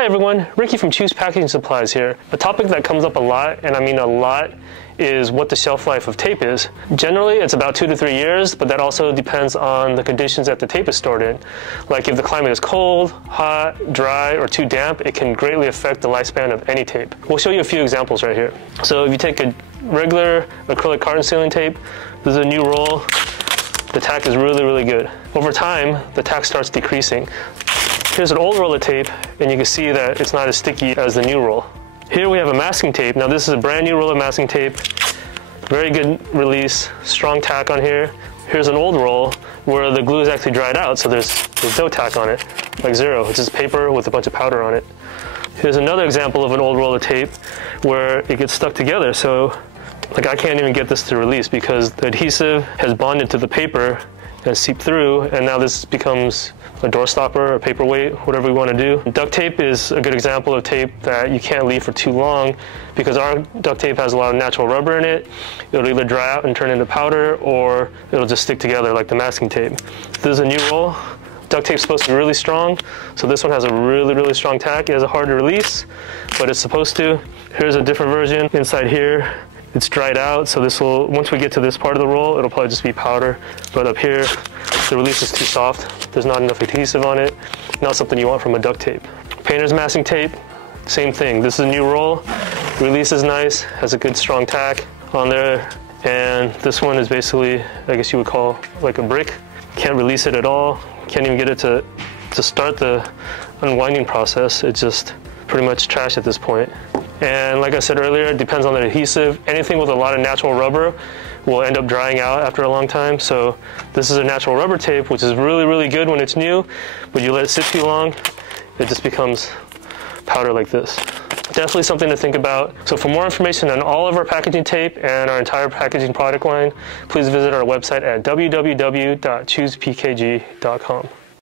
Hi everyone, Ricky from Choose Packaging Supplies here. A topic that comes up a lot, and I mean a lot, is what the shelf life of tape is. Generally, it's about 2 to 3 years, but that also depends on the conditions that the tape is stored in. Like if the climate is cold, hot, dry, or too damp, it can greatly affect the lifespan of any tape. We'll show you a few examples right here. So if you take a regular acrylic carton sealing tape, this is a new roll. The tack is really good. Over time, the tack starts decreasing. Here's an old roll of tape, and you can see that it's not as sticky as the new roll. Here we have a masking tape. Now this is a brand new roll of masking tape. Very good release, strong tack on here. Here's an old roll where the glue is actually dried out, so there's no tack on it, like zero. It's just paper with a bunch of powder on it. Here's another example of an old roll of tape where it gets stuck together. So like I can't even get this to release because the adhesive has bonded to the paper and seeped through, and now this becomes a door stopper or paperweight, whatever we want to do. Duct tape is a good example of tape that you can't leave for too long because our duct tape has a lot of natural rubber in it. It'll either dry out and turn into powder, or it'll just stick together like the masking tape. This is a new roll. Duct tape's supposed to be really strong, so this one has a really strong tack. It has a hard to release, but it's supposed to. Here's a different version. Inside here, it's dried out, so this will, once we get to this part of the roll, it'll probably just be powder. But up here, the release is too soft. There's not enough adhesive on it. Not something you want from a duct tape. Painter's masking tape, same thing. This is a new roll. Release is nice, has a good strong tack on there. And this one is basically, I guess you would call like a brick. Can't release it at all. Can't even get it to start the unwinding process. It's just pretty much trash at this point. And like I said earlier, it depends on the adhesive. Anything with a lot of natural rubber will end up drying out after a long time. So this is a natural rubber tape, which is really good when it's new, but you let it sit too long, it just becomes powder like this. Definitely something to think about. So for more information on all of our packaging tape and our entire packaging product line, please visit our website at www.choosepkg.com.